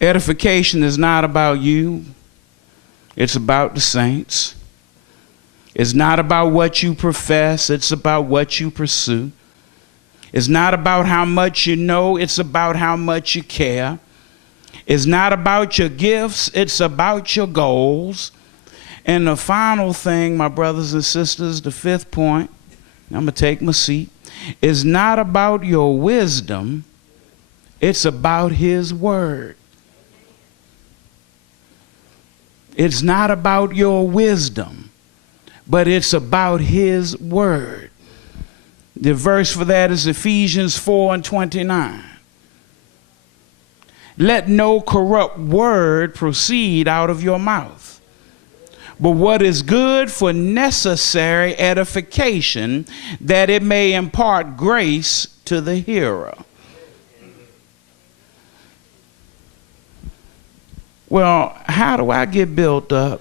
Edification is not about you. It's about the saints. It's not about what you profess. It's about what you pursue. It's not about how much you know. It's about how much you care. It's not about your gifts. It's about your goals. And the final thing, my brothers and sisters, the fifth point, I'm going to take my seat, is not about your wisdom. It's about his word. It's not about your wisdom, but it's about his word. The verse for that is Ephesians 4:29. Let no corrupt word proceed out of your mouth, but what is good for necessary edification, that it may impart grace to the hearer. Well, how do I get built up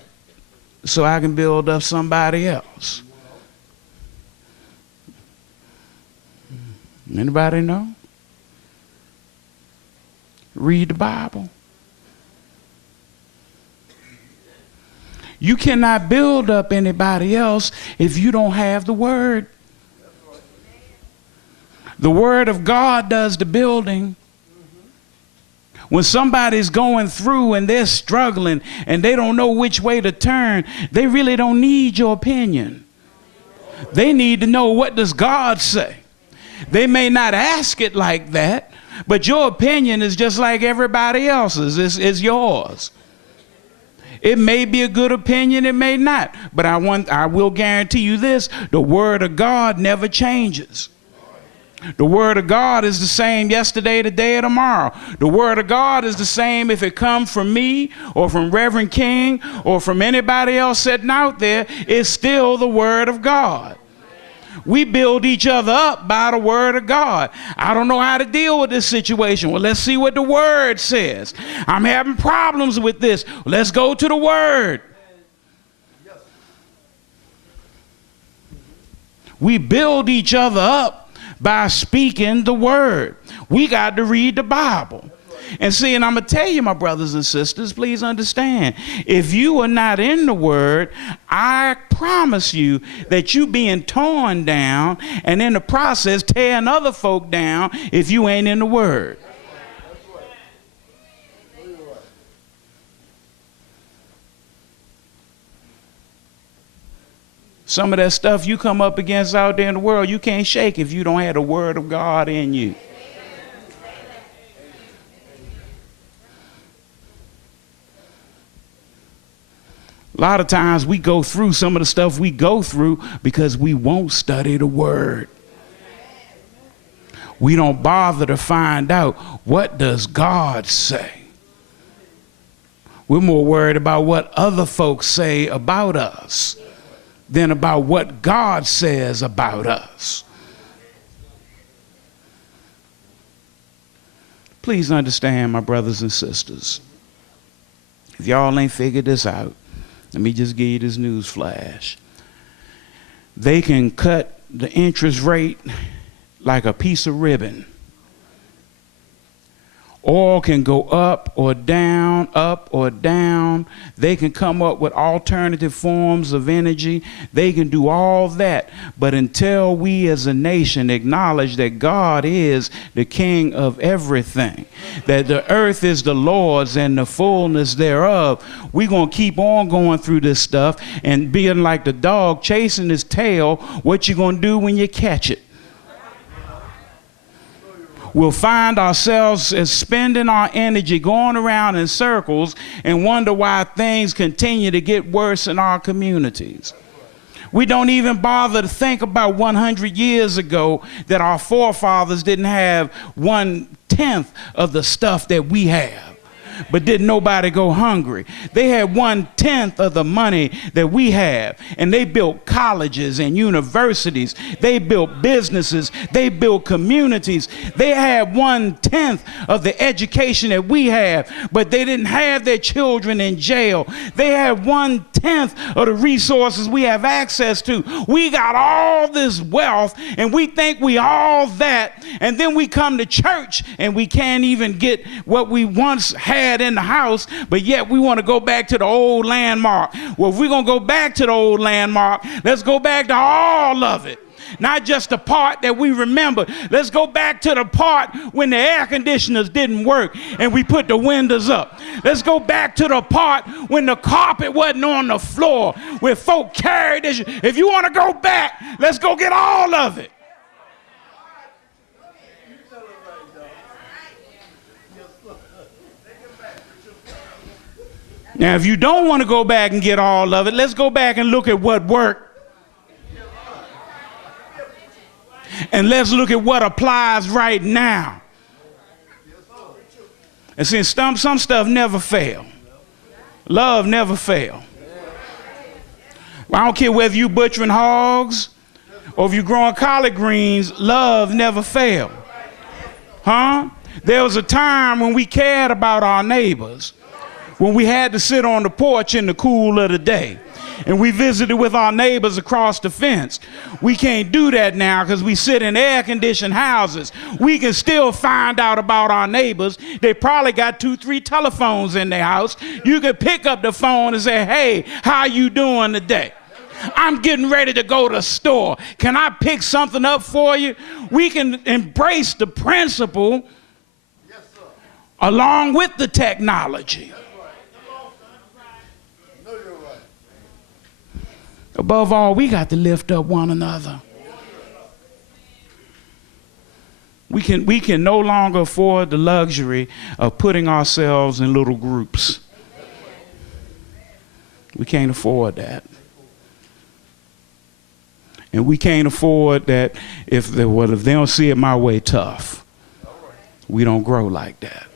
so I can build up somebody else? Anybody know? Read the Bible. You cannot build up anybody else if you don't have the word. The word of God does the building. When somebody's going through and they're struggling and they don't know which way to turn, they really don't need your opinion. They need to know, what does God say? They may not ask it like that, but your opinion is just like everybody else's. It's yours. It may be a good opinion, it may not. But I will guarantee you this, the word of God never changes. The word of God is the same yesterday, today, or tomorrow. The word of God is the same if it comes from me or from Reverend King or from anybody else sitting out there. It's still the word of God. We build each other up by the word of God. I don't know how to deal with this situation. Well, let's see what the word says. I'm having problems with this. Let's go to the word. We build each other up by speaking the word. We got to read the Bible. And see, and I'm going to tell you, my brothers and sisters, please understand, if you are not in the word, I promise you that you being torn down and in the process tearing other folk down if you ain't in the word. Some of that stuff you come up against out there in the world, you can't shake if you don't have the word of God in you. A lot of times we go through some of the stuff we go through because we won't study the word. We don't bother to find out, what does God say? We're more worried about what other folks say about us than about what God says about us. Please understand, my brothers and sisters, if y'all ain't figured this out, let me just give you this news flash. They can cut the interest rate like a piece of ribbon. Oil can go up or down, up or down. They can come up with alternative forms of energy. They can do all that. But until we as a nation acknowledge that God is the king of everything, that the earth is the Lord's and the fullness thereof, we're going to keep on going through this stuff and being like the dog chasing his tail. What you going to do when you catch it? We'll find ourselves as spending our energy going around in circles and wonder why things continue to get worse in our communities. We don't even bother to think about 100 years ago that our forefathers didn't have 1/10 of the stuff that we have. But didn't nobody go hungry. They had 1/10 of the money that we have. And they built colleges and universities. They built businesses. They built communities. They had 1/10 of the education that we have. But they didn't have their children in jail. They had 1/10 of the resources we have access to. We got all this wealth and we think we all that. And then we come to church and we can't even get what we once had bad in the house, but yet we want to go back to the old landmark. Well, if we're going to go back to the old landmark, let's go back to all of it. Not just the part that we remember. Let's go back to the part when the air conditioners didn't work and we put the windows up. Let's go back to the part when the carpet wasn't on the floor, where folk carried this. If you want to go back, let's go get all of it. Now, if you don't want to go back and get all of it, let's go back and look at what worked. And let's look at what applies right now. And see, some stuff never fail. Love never fail. Well, I don't care whether you butchering hogs or if you're growing collard greens, love never fail. Huh? There was a time when we cared about our neighbors, when we had to sit on the porch in the cool of the day. And we visited with our neighbors across the fence. We can't do that now because we sit in air-conditioned houses. We can still find out about our neighbors. They probably got 2, 3 telephones in their house. You can pick up the phone and say, hey, how you doing today? I'm getting ready to go to the store. Can I pick something up for you? We can embrace the principle along with the technology. Above all, we got to lift up one another. We can no longer afford the luxury of putting ourselves in little groups. We can't afford that. And we can't afford that if they don't see it my way tough. We don't grow like that.